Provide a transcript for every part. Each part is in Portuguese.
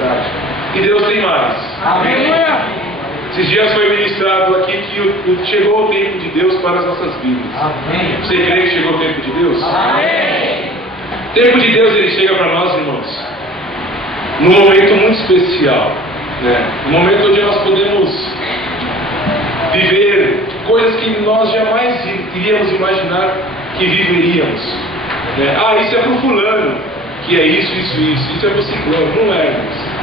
tempestade. E Deus tem mais. Amém. Esses dias foi ministrado aqui que chegou o tempo de Deus para as nossas vidas. Amém. Você crê que chegou o tempo de Deus? Amém. O tempo de Deus, ele chega para nós, irmãos, num momento muito especial, né? Um momento onde nós podemos viver coisas que nós jamais iríamos imaginar que viveríamos, né? Ah, isso é para o fulano, que é isso é para o ciclano. Não é, irmãos.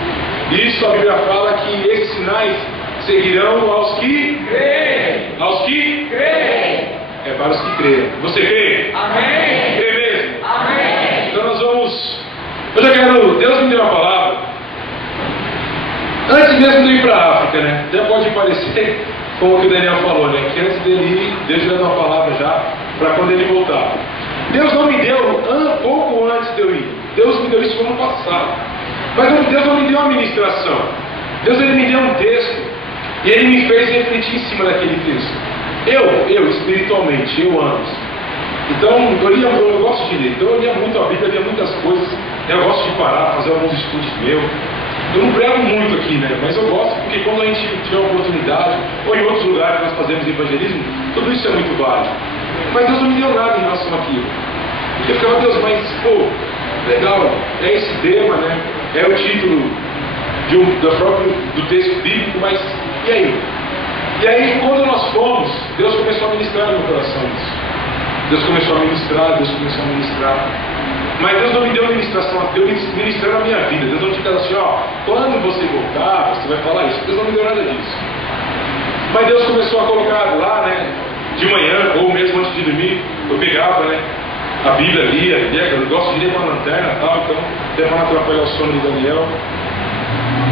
Isso a Bíblia fala que esses sinais seguirão aos que Creem. Aos que Creem. É para os que creem. Você crê? Amém. Crê mesmo? Amém. Então nós vamos... Hoje eu quero... Deus me deu uma palavra. Antes mesmo de ir para a África, né? Até pode parecer, como o que o Daniel falou, né? Que antes dele ir, Deus já deu uma palavra já para quando ele voltar. Deus não me deu pouco antes de eu ir. Deus me deu isso no ano passado. Mas Deus não me deu uma ministração. Deus, ele me deu um texto e ele me fez refletir em cima daquele texto. Eu espiritualmente, eu amo. Então, eu gosto de ler. Então eu lia muito a Bíblia, lia muitas coisas. Eu gosto de parar, fazer alguns estudos meus. Eu não prego muito aqui, né? Mas eu gosto porque quando a gente tiver uma oportunidade, ou em outros lugares que nós fazemos evangelismo, tudo isso é muito válido. Mas Deus não me deu nada em relação àquilo. Eu ficava, Deus, mas, pô, legal, é esse tema, né? É o título do texto bíblico, mas e aí? E aí, quando nós fomos, Deus começou a ministrar no meu coração isso. Deus começou a ministrar. Mas Deus não me deu ministração, Deus ministrou na minha vida. Deus não te disse assim, ó, quando você voltar, você vai falar isso. Deus não me deu nada disso. Mas Deus começou a colocar lá, né, de manhã, ou mesmo antes de dormir, eu pegava, né, a Bíblia, lia, eu gosto de ler com a lanterna e tal, então, até para não atrapalhar o sono do Daniel.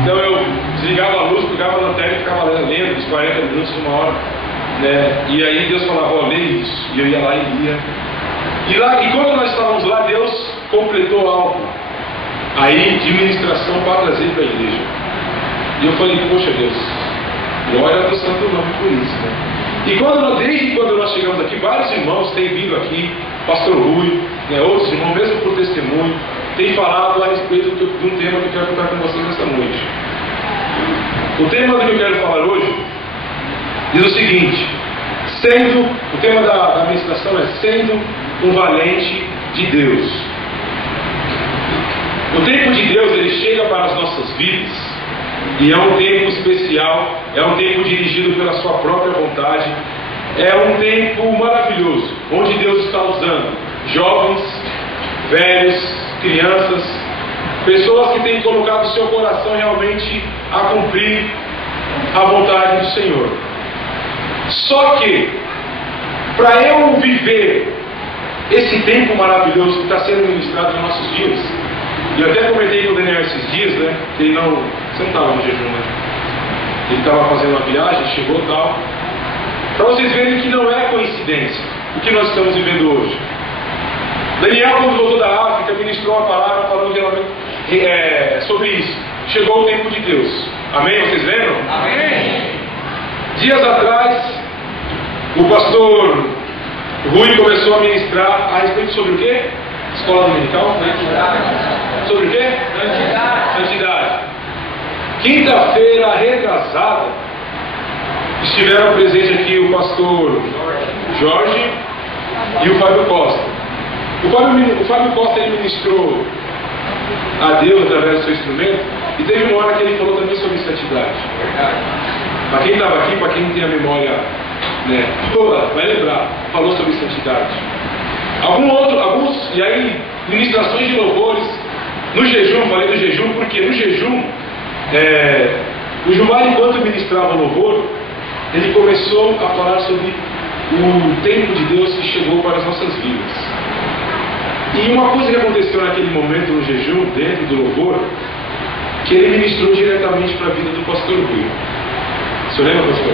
Então eu desligava a luz, pegava a lanterna e ficava lendo, uns 40 minutos, uma hora, né, e aí Deus falava, ó, lê isso, e eu ia lá e lia. E quando nós estávamos lá, Deus completou algo aí de ministração para trazer para a igreja. E eu falei, poxa Deus, glória ao teu santo nome por isso, né? E desde quando nós chegamos aqui, vários irmãos têm vindo aqui, pastor Rui, né, outros irmãos, mesmo por testemunho, têm falado a respeito de um tema que eu quero contar com vocês nesta noite. O tema do que eu quero falar hoje diz o seguinte: o tema da ministração é sendo um valente de Deus. O tempo de Deus, ele chega para as nossas vidas e é um tempo especial, é um tempo dirigido pela sua própria vontade, é um tempo maravilhoso, onde Deus está usando jovens, velhos, crianças, pessoas que têm colocado o seu coração realmente a cumprir a vontade do Senhor. Só que, para eu viver esse tempo maravilhoso que está sendo ministrado nos nossos dias, e eu até comentei com o Daniel esses dias, né? Você não estava no jejum, né? Ele estava fazendo uma viagem, chegou e tal. Para vocês verem que não é coincidência o que nós estamos vivendo hoje. Daniel, quando voltou da África, ministrou uma palavra falando realmente sobre isso. Chegou o tempo de Deus. Amém? Vocês lembram? Amém. Dias atrás, o pastor Rui começou a ministrar a respeito sobre o quê? Escola dominical? Sobre o quê? Santidade. Quinta-feira retrasada, estiveram presentes aqui o pastor Jorge e o Fábio Costa. O Fábio Costa, ele ministrou a Deus através do seu instrumento, e teve uma hora que ele falou também sobre santidade. Para quem estava aqui, para quem não tem a memória, né, toda, vai lembrar, falou sobre santidade. E aí, ministrações de louvores, no jejum, falei do jejum, porque no jejum, o Gilmar, enquanto ministrava o louvor, ele começou a falar sobre o tempo de Deus que chegou para as nossas vidas. E uma coisa que aconteceu naquele momento no jejum, dentro do louvor, que ele ministrou diretamente para a vida do pastor Rui. O senhor lembra, pastor?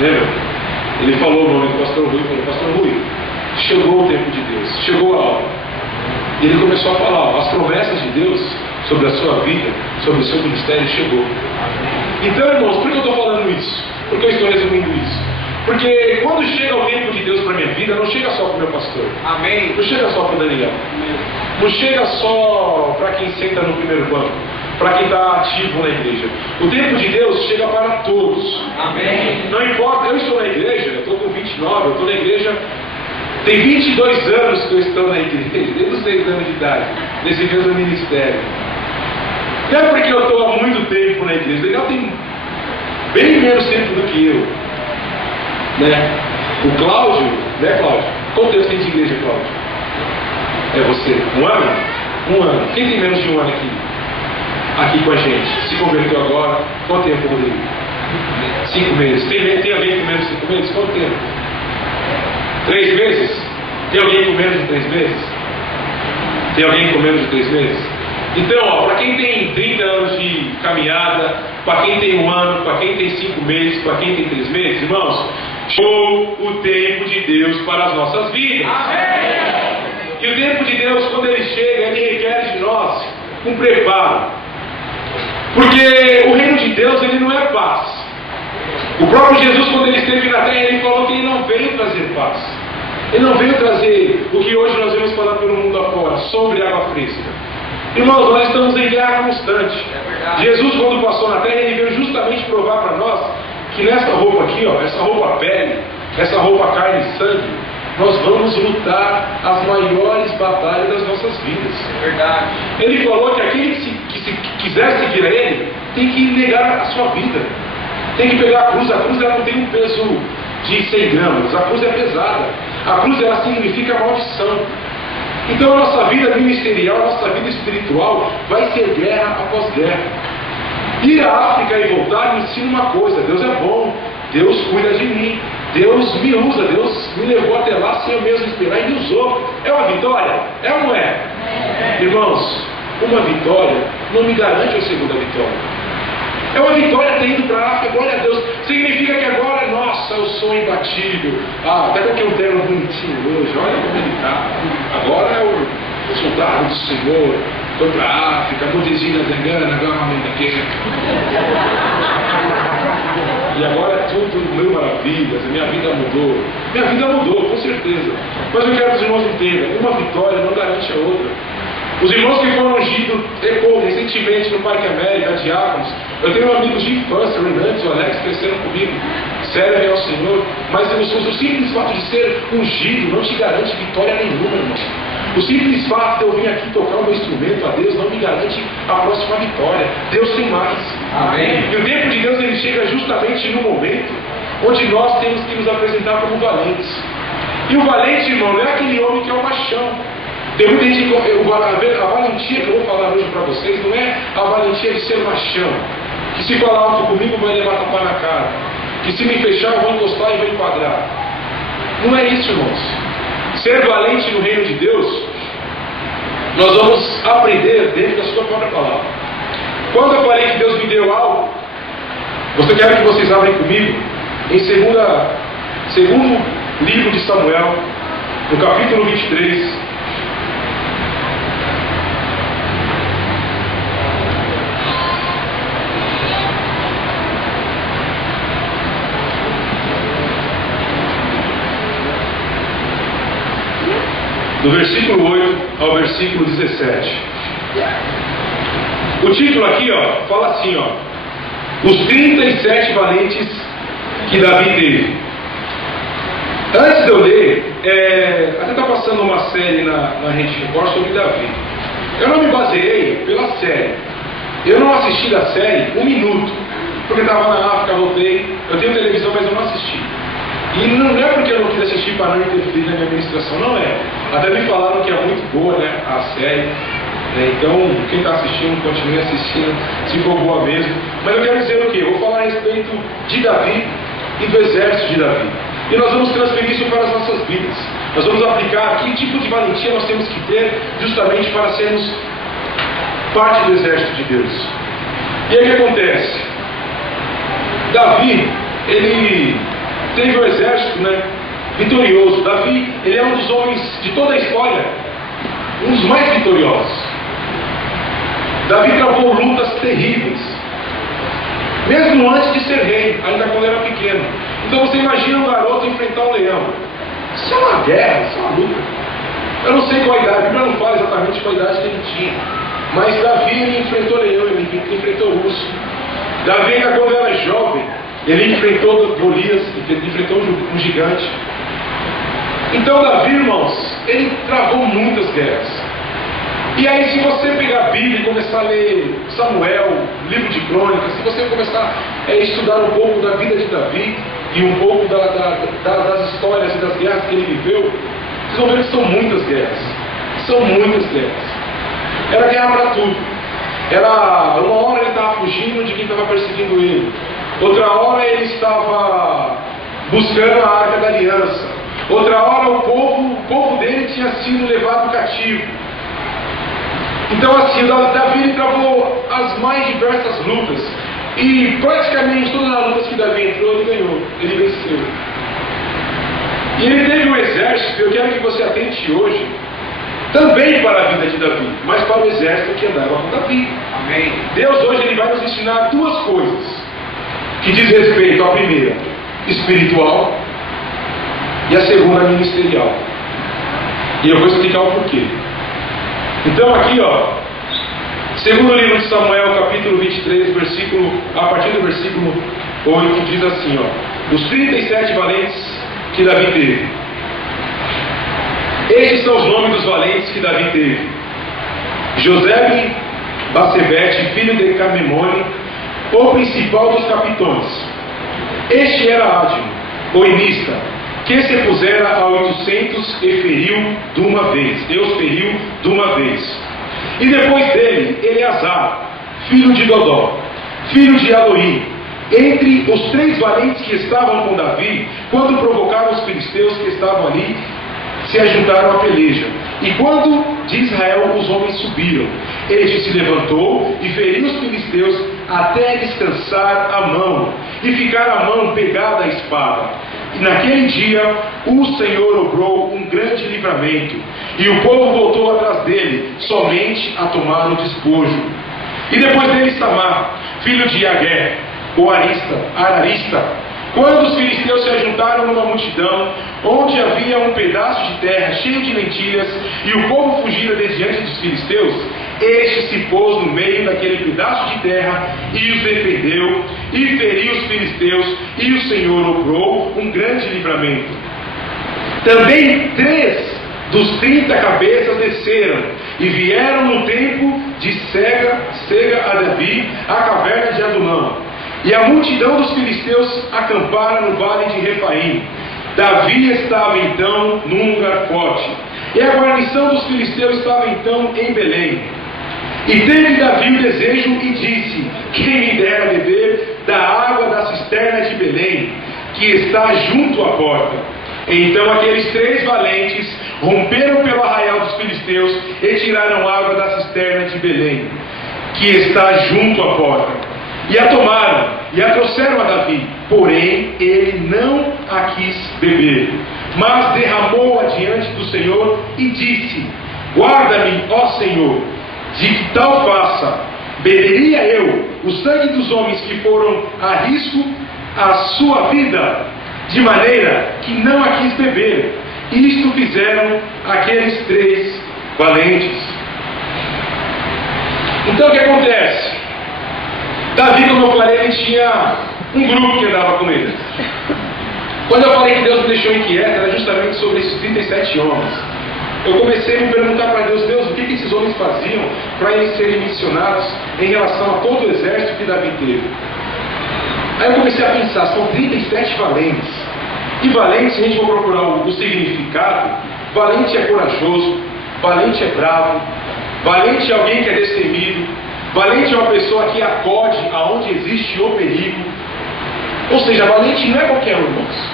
Lembra? Ele falou o nome do pastor Rui, falou, pastor Rui, chegou o tempo de Deus, chegou a hora. E ele começou a falar, as promessas de Deus sobre a sua vida, sobre o seu ministério, chegou. Então, irmãos, por que eu estou falando isso? Por que eu estou resumindo isso? Porque quando chega o tempo de Deus para a minha vida, não chega só para o meu pastor. Amém. Não chega só para o Daniel. Não chega só para quem senta no primeiro banco. para quem está ativo na igreja. O tempo de Deus chega para todos. Amém. Não importa, eu estou na igreja, eu estou com 29, eu estou na igreja, tem 22 anos que eu estou na igreja, desde os 6 anos de idade, nesse mesmo ministério. Não é porque eu estou há muito tempo na igreja, ele tem bem menos tempo do que eu. Né? O Cláudio, né, Cláudio? Quanto tempo tem de igreja, Cláudio? É você? 1 ano? 1 ano. Quem tem menos de 1 ano aqui? Aqui com a gente. Se converteu agora. Quanto tempo, Rodrigo? 5 meses. Tem alguém com menos de 5 meses? Quanto tempo? 3 meses? Tem alguém com menos de 3 meses? Tem alguém com menos de 3 meses? Então, para quem tem 30 anos de caminhada, para quem tem 1 ano, para quem tem 5 meses, para quem tem 3 meses, irmãos, chegou o tempo de Deus para as nossas vidas. Amém. E o tempo de Deus, quando ele chega, ele requer de nós um preparo. Porque o reino de Deus, ele não é paz. O próprio Jesus, quando ele esteve na terra, ele falou que ele não veio trazer paz. Ele não veio trazer o que hoje nós vemos falar pelo mundo afora, sobre água fresca. Irmãos, nós estamos em guerra constante. Jesus, quando passou na terra, ele veio justamente provar para nós que nessa roupa aqui, ó, essa roupa pele, essa roupa carne e sangue, nós vamos lutar as maiores batalhas das nossas vidas. Verdade. Ele falou que aquele que quiser seguir a ele, tem que negar a sua vida. Tem que pegar a cruz ela não tem um peso de 100 gramas, a cruz é pesada. A cruz ela significa maldição. Então a nossa vida ministerial, a nossa vida espiritual vai ser guerra após guerra. Ir à África e voltar me ensina uma coisa: Deus é bom, Deus cuida de mim, Deus me usa, Deus me levou até lá sem eu mesmo esperar e me usou. É uma vitória? É ou não é? Irmãos, uma vitória não me garante a segunda vitória. É uma vitória ter ido para a África, glória a Deus. Significa que agora, nossa, eu sou imbatível. Até coloquei um terno bonitinho hoje, olha como ele está. Agora é o soldado do Senhor. Foi para a África, Modesina Zengana, e agora é tudo mil maravilhas, a minha vida mudou. Minha vida mudou, com certeza. Mas eu quero que os irmãos entendam, uma vitória não garante a outra. Os irmãos que foram ungidos recentemente no Parque América, diáconos, eu tenho amigos de infância, o Hernandes, o Alex, cresceram comigo, servem ao Senhor, mas o simples fato de ser ungido não te garante vitória nenhuma, irmão. O simples fato de eu vir aqui tocar o meu instrumento a Deus não me garante a próxima vitória. Deus tem mais. Amém. E o tempo de Deus ele chega justamente no momento onde nós temos que nos apresentar como valentes. E o valente, irmão, não é aquele homem que é o machão. Tem muita gente que a valentia que eu vou falar hoje para vocês não é a valentia de ser machão, que se falar alto comigo vai levar tapa na cara, que se me fechar eu vou encostar e vou enquadrar. Não é isso, irmãos. Ser valente no reino de Deus, nós vamos aprender dentro da sua própria palavra. Quando eu falei que Deus me deu algo, eu quero que vocês abrem comigo em segundo livro de Samuel, no capítulo 23. Do versículo 8 ao versículo 17. O título aqui, ó, fala assim, ó: os 37 valentes que Davi teve. Antes de eu ler, até está passando uma série na Rede Record sobre Davi. Eu não me baseei pela série. Eu não assisti da série 1 minuto, porque estava na África, voltei. Eu tenho televisão, mas eu não assisti. E não é porque eu não quis assistir para não interferir na minha administração, não é. Até me falaram que é muito boa, né, a série. Então, quem está assistindo, continue assistindo, se for boa mesmo. Mas eu quero dizer o quê? Eu vou falar a respeito de Davi e do exército de Davi. E nós vamos transferir isso para as nossas vidas. Nós vamos aplicar que tipo de valentia nós temos que ter justamente para sermos parte do exército de Deus. E aí o que acontece? Davi, ele teve o exército, né, vitorioso. Davi, ele é um dos homens de toda a história, um dos mais vitoriosos. Davi travou lutas terríveis, mesmo antes de ser rei, ainda quando era pequeno. Então você imagina um garoto enfrentar um leão. Isso é uma guerra, isso é uma luta. Eu não sei qual a idade, a Bíblia não fala exatamente qual a idade que ele tinha. Mas Davi, ele enfrentou leão, ele enfrentou urso. Davi, ainda quando era jovem, ele enfrentou Golias, ele enfrentou um gigante. Então Davi, irmãos, ele travou muitas guerras. E aí, se você pegar a Bíblia e começar a ler Samuel, livro de Crônicas, se você começar a estudar um pouco da vida de Davi e um pouco das histórias e das guerras que ele viveu, vocês vão ver que são muitas guerras. São muitas guerras. Era guerra para tudo. Era uma hora ele estava fugindo de quem estava perseguindo ele. Outra hora ele estava buscando a Arca da Aliança. Outra hora o povo dele tinha sido levado cativo. Então assim, Davi ele travou as mais diversas lutas. E praticamente todas as lutas que Davi entrou, ele ganhou. Ele venceu. E ele teve um exército, eu quero que você atente hoje, também para a vida de Davi, mas para o exército que andava com Davi. Amém. Deus hoje ele vai nos ensinar duas coisas que diz respeito à primeira, espiritual, e a segunda, ministerial. E eu vou explicar o porquê. Então aqui, segundo livro de Samuel, capítulo 23, a partir do versículo 8, diz assim, os 37 valentes que Davi teve. Estes são os nomes dos valentes que Davi teve: Josebe Basebete, filho de Camemone, o principal dos capitões. Este era Admo, o enista, que se pusera a 800 e feriu de uma vez. Deus feriu de uma vez. E depois dele, Eleazar, filho de Dodó, filho de Aloí, entre os 3 valentes que estavam com Davi, quando provocaram os filisteus que estavam ali, se ajuntaram à peleja. E quando de Israel os homens subiram, este se levantou e feriu os filisteus até descansar a mão, e ficar a mão pegada à espada. E naquele dia o Senhor obrou um grande livramento, e o povo voltou atrás dele, somente a tomar o despojo. E depois dele Samar, filho de Agué, o ararista, quando os filisteus se ajuntaram numa multidão, onde havia um pedaço de terra cheio de lentilhas, e o povo fugira de diante dos filisteus, este se pôs no meio daquele pedaço de terra e os defendeu, e feriu os filisteus, e o Senhor obrou um grande livramento. Também 3 dos 30 cabeças desceram, e vieram no tempo de cega a Davi, à caverna de Adulão. E a multidão dos filisteus acampara no vale de Refaim. Davi estava então num lugar forte, e a guarnição dos filisteus estava então em Belém. E teve Davi o desejo e disse: quem me dera beber da água da cisterna de Belém, que está junto à porta. Então aqueles 3 valentes romperam pelo arraial dos filisteus e tiraram água da cisterna de Belém, que está junto à porta. E a tomaram, e a trouxeram a Davi, porém ele não a quis beber, mas derramou-a diante do Senhor e disse: guarda-me, ó Senhor, de que tal faça. Beberia eu o sangue dos homens que foram a risco a sua vida, de maneira que não a quis beber. Isto fizeram aqueles 3 valentes. Então o que acontece? Davi, como eu falei, ele tinha um grupo que andava com ele. Quando eu falei que Deus me deixou inquieto, era justamente sobre esses 37 homens. Eu comecei a me perguntar para Deus: o que esses homens faziam para eles serem missionários em relação a todo o exército que Davi teve. Aí eu comecei a pensar, são 37 valentes. E valente, se a gente for procurar o significado, valente é corajoso, valente é bravo, valente é alguém que é destemido, valente é uma pessoa que acode aonde existe o perigo. Ou seja, valente não é qualquer um, irmãos.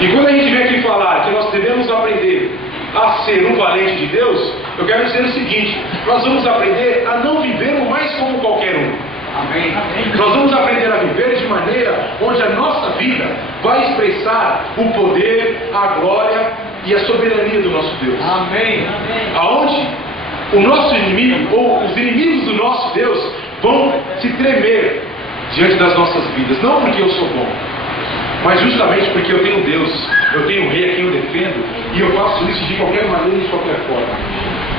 E quando a gente vem aqui falar que nós devemos aprender a ser um valente de Deus, eu quero dizer o seguinte: nós vamos aprender a não viver mais como qualquer um. Amém. Nós vamos aprender a viver de maneira onde a nossa vida vai expressar o poder, a glória e a soberania do nosso Deus. Amém. Aonde o nosso inimigo, ou os inimigos do nosso Deus, vão se tremer diante das nossas vidas. Não porque eu sou bom, mas justamente porque eu tenho Deus, eu tenho um rei a quem eu defendo, e eu faço isso de qualquer maneira e de qualquer forma.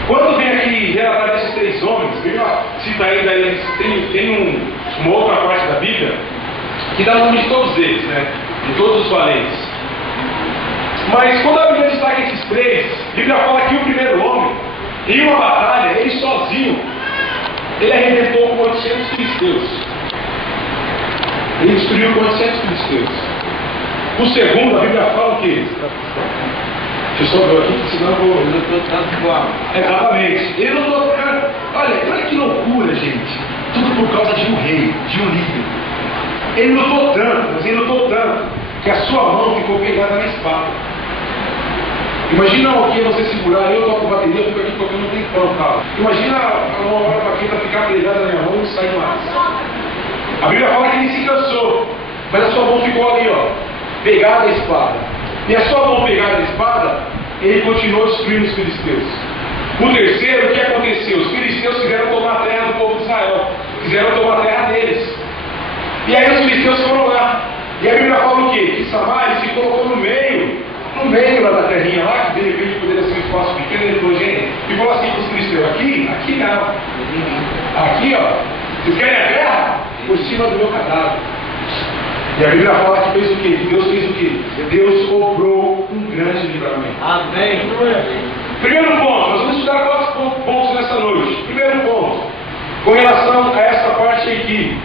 Quando vem aqui relatar esses 3 homens, cita ainda eles, tem uma outra parte da Bíblia que dá o nome de todos eles, né? De todos os valentes. Mas quando a Bíblia destaca esses 3, a Bíblia fala que o primeiro homem, em uma batalha, ele sozinho, ele arrebentou com 800 filisteus. Ele destruiu com 800 filisteus. O segundo, a Bíblia fala o quê? Deixa eu só ver aqui, senão eu vou. Ele lutou tanto igual. Exatamente. Ele lutou. Olha que loucura, gente. Tudo por causa de um rei, de um líder. Ele lutou tanto, mas ele lutou tanto, que a sua mão ficou pegada na espada. Imagina alguém você segurar, eu toco bateria, eu fico aqui tocando um tempão, cara. Imagina uma hora pra quem ficar pegada na minha mão e não sair mais. A Bíblia fala que ele se cansou, mas a sua mão ficou ali, ó, pegada à espada. E a sua mão pegada à espada, ele continuou destruindo os filisteus. O terceiro, o que aconteceu? Os filisteus quiseram tomar a terra do povo de Israel, quiseram tomar a terra deles. E aí os filisteus foram lá. E a Bíblia fala o quê? Que Samaria se colocou no meio lá da terrinha lá, que de repente poderia ser um espaço pequeno, ele falou, gente, e falou assim para os filisteus, aqui não. Aqui, ó, vocês querem a terra? Por cima do meu cadáver. E a Bíblia fala que fez o quê? Que Deus fez o quê? Deus obrou um grande livramento. Amém. Primeiro ponto, nós vamos estudar 4 pontos nessa noite. Primeiro ponto, com relação a essa parte aqui.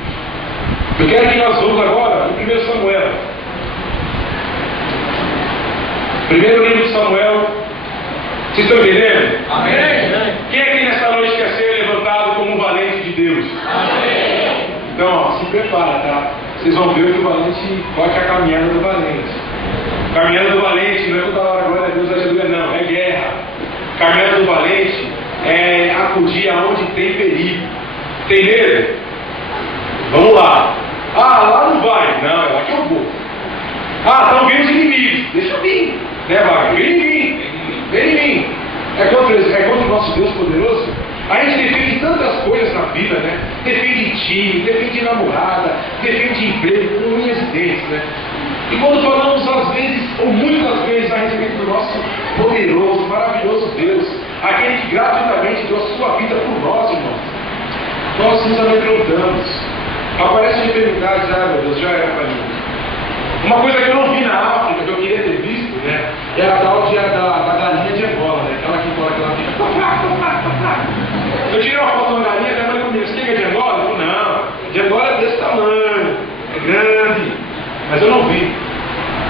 Eu quero que nós vamos agora no 1 Samuel. Primeiro livro de Samuel. Vocês estão entendendo? Amém. Quem aqui nessa noite quer ser levantado como um valente de Deus? Amém. Então, ó, se prepara, tá? Vocês vão ver que o valente pode a caminhada do valente. Caminhada do valente não é toda hora, glória a Deus, aleluia, não. É guerra. Caminhada do valente é acudir aonde tem perigo. Tem medo? Vamos lá. Ah, lá não vai. Não, é lá que eu vou. Ah, estão vindo os inimigos. Deixa eu vir. Né, vai? Vem em mim. Vem em mim. É contra o nosso Deus poderoso? A gente defende tantas coisas na vida, né? Defende time, defende namorada, defende emprego, com unhas e dentes, né? E quando falamos às vezes, ou muitas vezes, a respeito do nosso poderoso, maravilhoso Deus, aquele que gratuitamente deu a sua vida por nós, irmãos, nós nos amedrontamos. Aparece uma enfermidade, meu Deus, já era para mim. Uma coisa que eu não vi na África, que eu queria ter visto, né? É a tal da galinha de Angola, né? Aquela que fala que ela fica. Eu tirei uma foto da galinha, minha mãe comigo, você quer de Angola? Eu falei, não, de Angola é desse tamanho, é grande, mas eu não vi.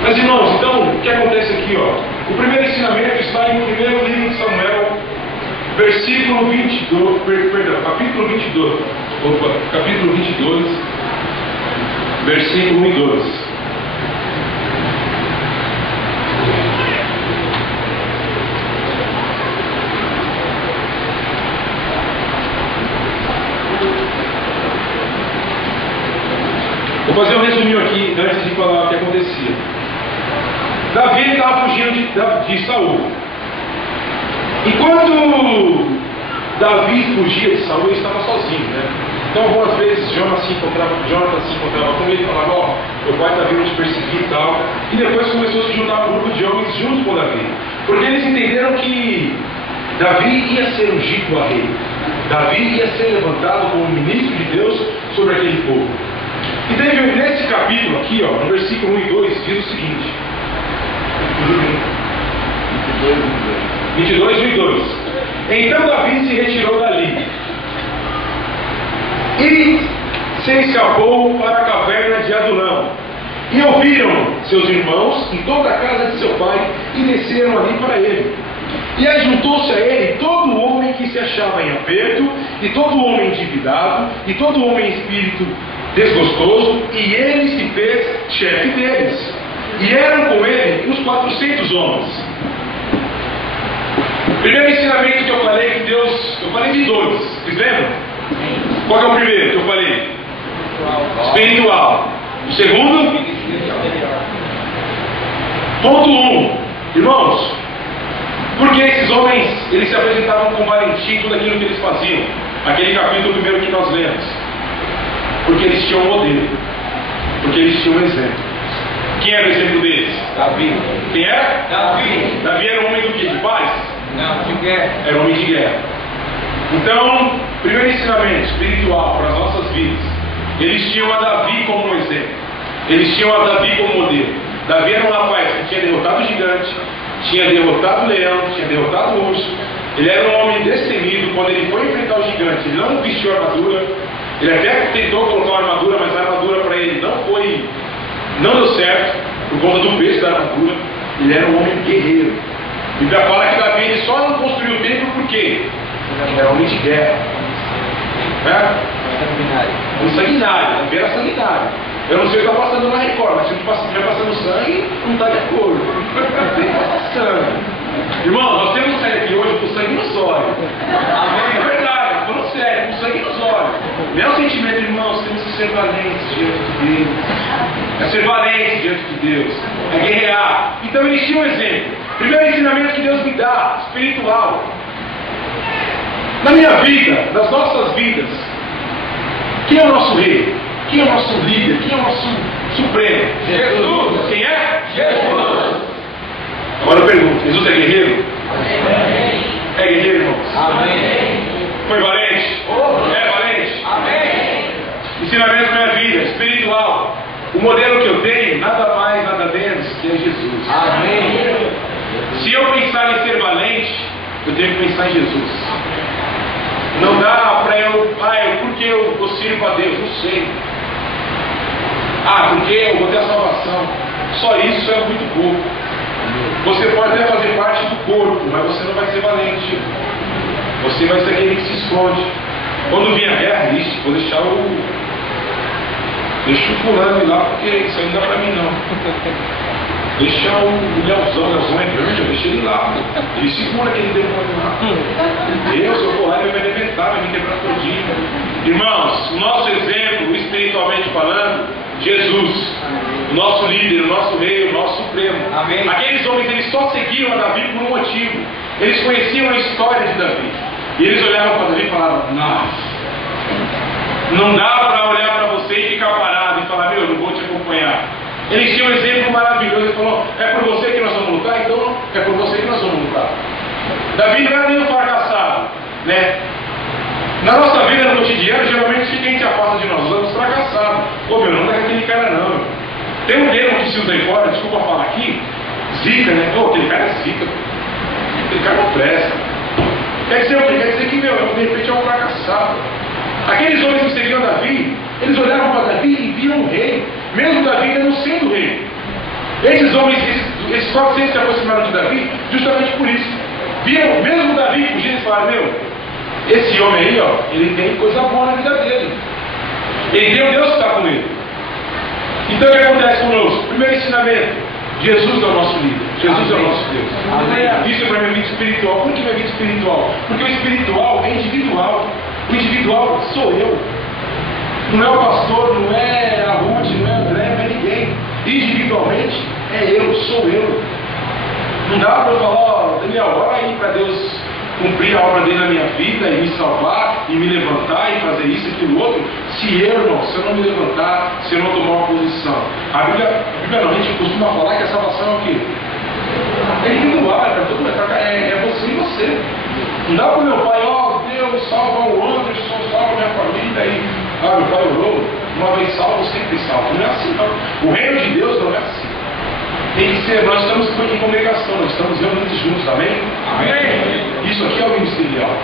Mas irmãos, então, o que acontece aqui, ó? O primeiro ensinamento está no primeiro livro de Samuel, versículo 22, capítulo 22, capítulo 22, versículo 1 e 2. Vou fazer um resuminho aqui antes de falar o que acontecia. Davi estava fugindo de Saul. Enquanto Davi fugia de Saul, ele estava sozinho, né? Então algumas vezes Jonathan se encontrava com ele e falava, ó, meu pai está vindo te perseguir e tal. E depois começou a se juntar um grupo de homens junto com Davi. Porque eles entenderam que Davi ia ser ungido a rei. Davi ia ser levantado como ministro de Deus sobre aquele povo. E teve nesse capítulo aqui, ó, no versículo 1 e 2, diz o seguinte: 22, 1 e 2. Então Davi se retirou dali e se escapou para a caverna de Adulão. E ouviram seus irmãos e toda a casa de seu pai e desceram ali para ele. E ajuntou-se a ele todo homem que se achava em aperto, e todo homem endividado, e todo homem em espírito desgostoso, e ele se fez chefe deles. E eram com ele uns 400 homens. Primeiro ensinamento que eu falei que Deus, eu falei de dois, vocês lembram? Qual é o primeiro que eu falei? Espiritual. O segundo? Ponto 1. Irmãos, porque esses homens, eles se apresentavam com valentia em tudo aquilo que eles faziam. Aquele capítulo primeiro que nós lemos. Porque eles tinham um modelo. Porque eles tinham um exemplo. Quem era o exemplo deles? Davi. Quem era? Davi. Davi era um homem do quê? De paz? Não, de guerra. Era um homem de guerra. Então, primeiro ensinamento espiritual para as nossas vidas. Eles tinham a Davi como exemplo. Eles tinham a Davi como modelo. Davi era um rapaz que tinha derrotado o gigante, tinha derrotado o leão, tinha derrotado o urso. Ele era um homem destemido. Quando ele foi enfrentar o gigante, ele não vestiu a armadura. Ele até tentou colocar uma armadura, mas a armadura para ele não deu certo, por conta do peso da armadura. Ele era um homem guerreiro. A Bíblia fala que Davi ele só não construiu o templo porque ele era um homem de guerra. Um sanguinário. Davi era sanguinário. Eu não sei o que está passando na Record, mas se estiver passando sangue, não está de acordo. Tem que passar sangue. Irmão, nós temos que sair aqui hoje com sangue nos olhos. Amém? É verdade, falando sério, com sangue nos olhos. Não é o sentimento, irmãos, temos que ser valentes diante de Deus. É ser valente diante de Deus. É guerrear. Então eles tinham um exemplo. Primeiro ensinamento que Deus me dá, espiritual. Na minha vida, nas nossas vidas, quem é o nosso rei? Quem é o nosso líder? Quem é o nosso supremo? Jesus. Quem é? Jesus. Agora eu pergunto, Jesus é guerreiro? Amém. É guerreiro, irmãos? Amém. Foi valente? É valente? Amém. Ensinamento na minha vida, espiritual. O modelo que eu tenho, nada mais, nada menos que é Jesus. Amém. Se eu pensar em ser valente, eu tenho que pensar em Jesus. Não dá para por que eu sirvo a Deus? Não sei. Porque eu vou ter a salvação. Só isso é muito pouco. Você pode até fazer parte do corpo, mas você não vai ser valente. Você vai ser aquele que se esconde. Quando vir a guerra, vou deixar deixa o fulano ir lá, porque isso aí não dá pra mim não. Deixa o Leozão é grande, deixa ele lá. Ele segura aquele demônio lá. Deus, eu vou lá, ele vai me arrebentar, vai me quebrar todinho. Irmãos, o nosso exemplo, espiritualmente falando, Jesus, o nosso líder, o nosso rei, o nosso supremo. Amém. Aqueles homens, eles só seguiam a Davi por um motivo. Eles conheciam a história de Davi. E eles olhavam para Davi e falavam, não dá para olhar para você e ficar parado e falar, eu não vou te acompanhar. Eles tinham um exemplo maravilhoso. Ele falou, é por você que nós vamos lutar? Então é por você que nós vamos lutar. Davi não era nenhum fracassado, né? Na nossa vida, no cotidiano, geralmente quem se afasta de nós? Nós somos fracassados. Não é aquele cara não. Tem um termo que se usa aí fora, desculpa falar aqui, zica, né? Aquele cara é zica. Aquele cara não presta. Quer dizer o quê? Quer dizer que, de repente é um fracassado. Aqueles homens que seguiam Davi, eles olhavam para Davi e viam um rei, mesmo Davi ainda não sendo rei. Esses homens, esses 400 se aproximaram de Davi justamente por isso. Viam, mesmo Davi fugindo, e falaram, esse homem aí, ele tem coisa boa na vida dele. Ele tem um Deus que está com ele. Então o que acontece conosco? Primeiro ensinamento, Jesus é o nosso líder. Jesus é o nosso Deus. Amém. Isso é para a minha vida espiritual. Por que minha vida espiritual? Porque o espiritual é individual. O individual sou eu. Não é o pastor, não é a Ruth, não é a André, não é ninguém. Individualmente é eu, sou eu. Não dá para eu falar, Daniel, ora aí para Deus cumprir a obra dele na minha vida e me salvar e me levantar e fazer isso e aquilo outro. Se eu não me levantar, se eu não tomar uma posição. A Bíblia não, a gente costuma falar que a salvação é o quê? É individual, é para todo mundo, é você e você. Não dá para o meu pai, Deus salva o Anderson, salva minha família e meu pai orou, uma vez salvo, sempre salvo. Não é assim não. O reino de Deus não é assim. Tem que ser, nós estamos em congregação, nós estamos reunidos juntos, amém? Amém. Isso aqui é o ministerial.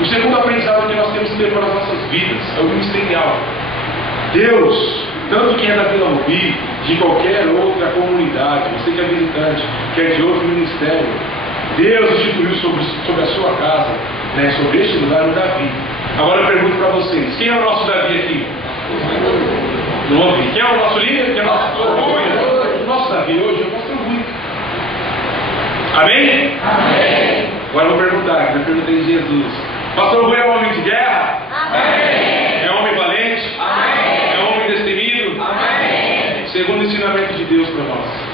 O segundo aprendizado que nós temos que ter para as nossas vidas é o ministerial. Deus, tanto quem é da Vila Rubi, de qualquer outra comunidade, você que é visitante, que é de outro ministério, Deus instituiu sobre a sua casa, né, sobre este lugar, o Davi. Agora eu pergunto para vocês, quem é o nosso Davi aqui? Não ouvi. Quem é o nosso líder? Quem é o nosso orgulho? O nosso Davi hoje é o nosso orgulho. Amém? Amém. Agora eu vou perguntar, eu perguntei de Jesus. Pastor Rui é um homem de guerra? Amém. É um homem valente? Amém. É um homem destemido? Amém. Segundo ensinamento de Deus para nós.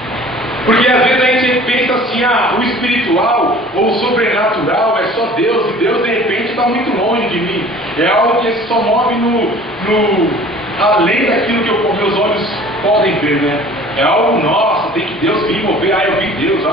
Porque às vezes a gente pensa assim, o espiritual ou o sobrenatural é só Deus, e Deus de repente está muito longe de mim. É algo que só move além daquilo que meus olhos podem ver, né? É algo nosso, tem que Deus vir mover, eu vi Deus,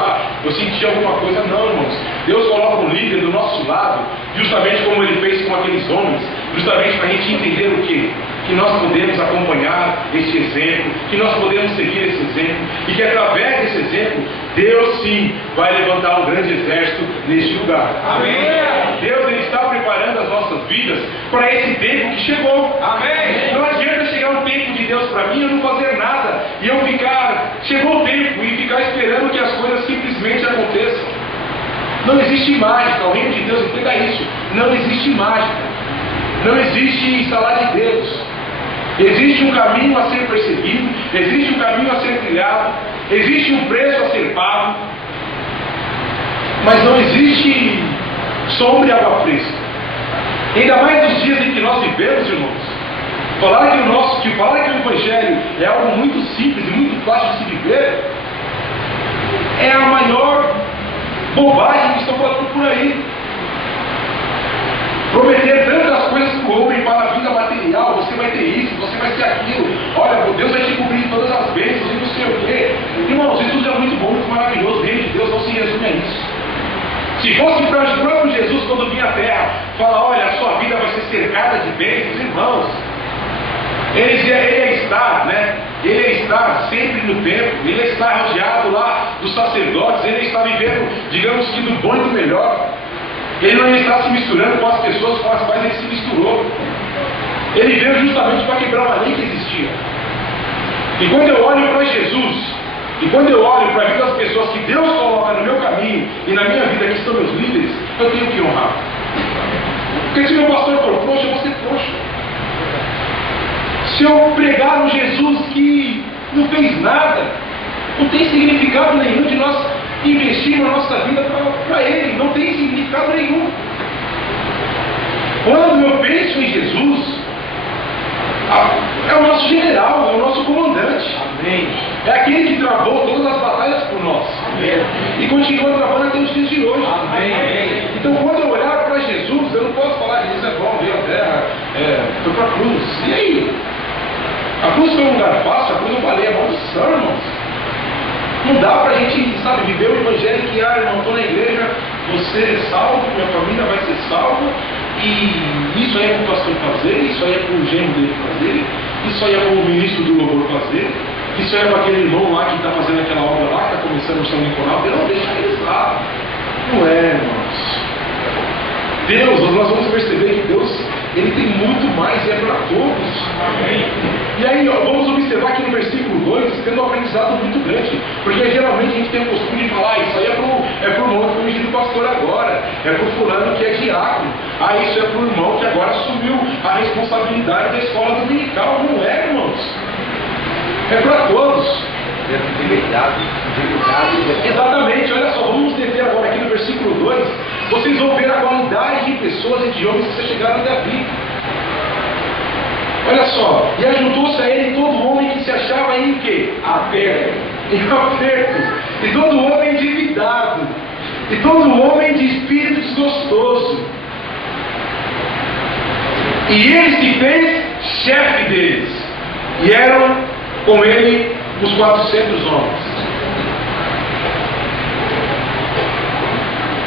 eu senti alguma coisa. Não, irmãos. Deus coloca um líder do nosso lado, justamente como Ele fez com aqueles homens, justamente para a gente entender o quê? Que nós podemos acompanhar esse exemplo, que nós podemos seguir esse exemplo, e que através desse exemplo, Deus sim vai levantar um grande exército neste lugar. Amém. Deus Ele está preparando as nossas vidas para esse tempo que chegou. Amém. Não adianta chegar um tempo de Deus para mim e eu não fazer nada, e eu ficar, chegou o tempo, e ficar esperando que as coisas simplesmente aconteçam. Não existe mágica, o reino de Deus, entenda isso, não existe mágica, não existe instalar de Deus. Existe um caminho a ser perseguido, existe um caminho a ser trilhado, existe um preço a ser pago, mas não existe sombra e água fresca. Ainda mais nos dias em que nós vivemos, irmãos. Falar que o Evangelho é algo muito simples e muito fácil de se viver é a maior bobagem que estão falando por aí. Prometer tantas coisas para o homem, para a vida material, você vai ter isso, você vai ter aquilo, olha, Deus vai te cobrir todas as bênçãos e não sei o quê. Irmãos, isso é muito bom, muito maravilhoso, o reino de Deus não se resume a isso. Se fosse para o próprio Jesus, quando vinha à terra, falar, olha, a sua vida vai ser cercada de bênçãos, irmãos, ele é estar, né? Ele é estar sempre no templo, ele é estar rodeado lá dos sacerdotes, ele é estar vivendo, digamos que do bom e do melhor. Ele não está se misturando com as pessoas com as quais ele se misturou. Ele veio justamente para quebrar uma lei que existia. E quando eu olho para Jesus, e quando eu olho para a vida das pessoas que Deus coloca no meu caminho e na minha vida, que são meus líderes, eu tenho que honrar. Porque se meu pastor for frouxo, eu vou ser frouxo. Se eu pregar um Jesus que não fez nada, não tem significado nenhum de nós investirmos a nossa vida para Ele, não tem significado nenhum. Quando eu penso em Jesus, é o nosso general, é o nosso comandante. Amém. É aquele que travou todas as batalhas por nós. Amém. E continua travando até os dias de hoje. Amém. Então, quando eu olhar para Jesus, eu não posso falar Jesus é bom, veio à terra, foi para a cruz. E aí? A cruz foi um lugar fácil, a cruz eu falei, é maldição, irmãos. Não dá para a gente, sabe, viver o evangelho que, irmão, estou na igreja, você é salvo, minha família vai ser salva, e isso aí é para o pastor fazer, isso aí é para o genro dele fazer, isso aí é para o ministro do louvor fazer, isso aí é para aquele irmão lá que está fazendo aquela obra lá, que está começando o São Nicolau. Não, deixa eles lá. Não é, irmãos. Deus, nós vamos perceber que Deus, Ele tem muito mais e é para todos. Amém. E aí, vamos observar aqui no versículo 2, tendo um aprendizado muito grande, porque geralmente a gente tem o costume de falar, isso aí é para o irmão que foi ungido pastor agora, é para o fulano que é diácono, isso é para o irmão que agora assumiu a responsabilidade da escola dominical. Não é, irmãos. É para todos. Exatamente, olha só, vamos deter agora aqui no versículo 2, vocês vão ver a qualidade de pessoas e de homens que se chegaram a Davi. Olha só, e ajuntou-se a ele todo homem que se achava em quê? Aperto. Em aperto. E todo homem endividado. E todo homem de espírito desgostoso. E ele se fez chefe deles. E eram com ele os 400 homens.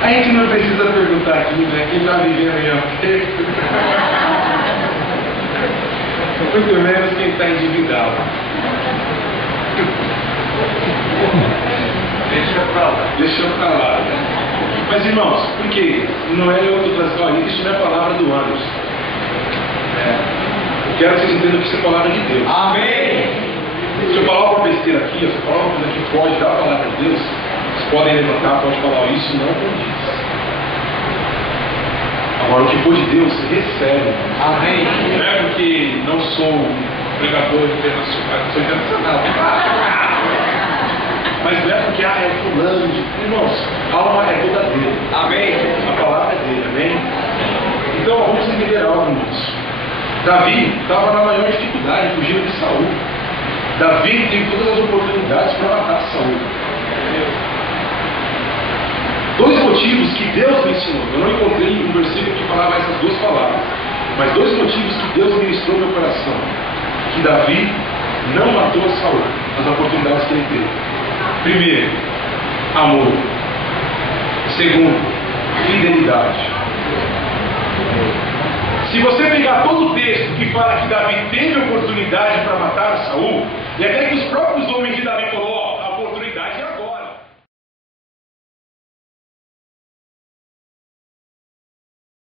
A gente não precisa perguntar aqui, né? Quem está vivendo em aperto. Muito menos quem está endividado. Deixa pra lá. Mas irmãos, por quê? Não é outro tradução, isso não é palavra do Anos. Eu quero que vocês entendam que isso é palavra de Deus. Amém. Se eu falar uma besteira aqui, se eu falar uma coisa que pode dar a palavra de Deus, vocês podem levantar, pode falar isso, não condiz. Agora, o que for de Deus, recebe. Amém. Não é porque não sou um pregador internacional, sou internacional. Mas não é porque, é fulano de... Irmãos, a alma é toda dele. Amém. A palavra é dele, amém? Então, vamos entender algo, irmãos. Davi estava na maior dificuldade, fugindo de Saul. Davi teve todas as oportunidades para matar Saul. Dois motivos que Deus me ensinou. Eu não encontrei um versículo que falava essas duas palavras, mas dois motivos que Deus ministrou no meu coração. Que Davi não matou Saul nas oportunidades que ele teve. Primeiro, amor. Segundo, fidelidade. Se você pegar todo o texto que fala que Davi teve oportunidade para matar Saul, e até que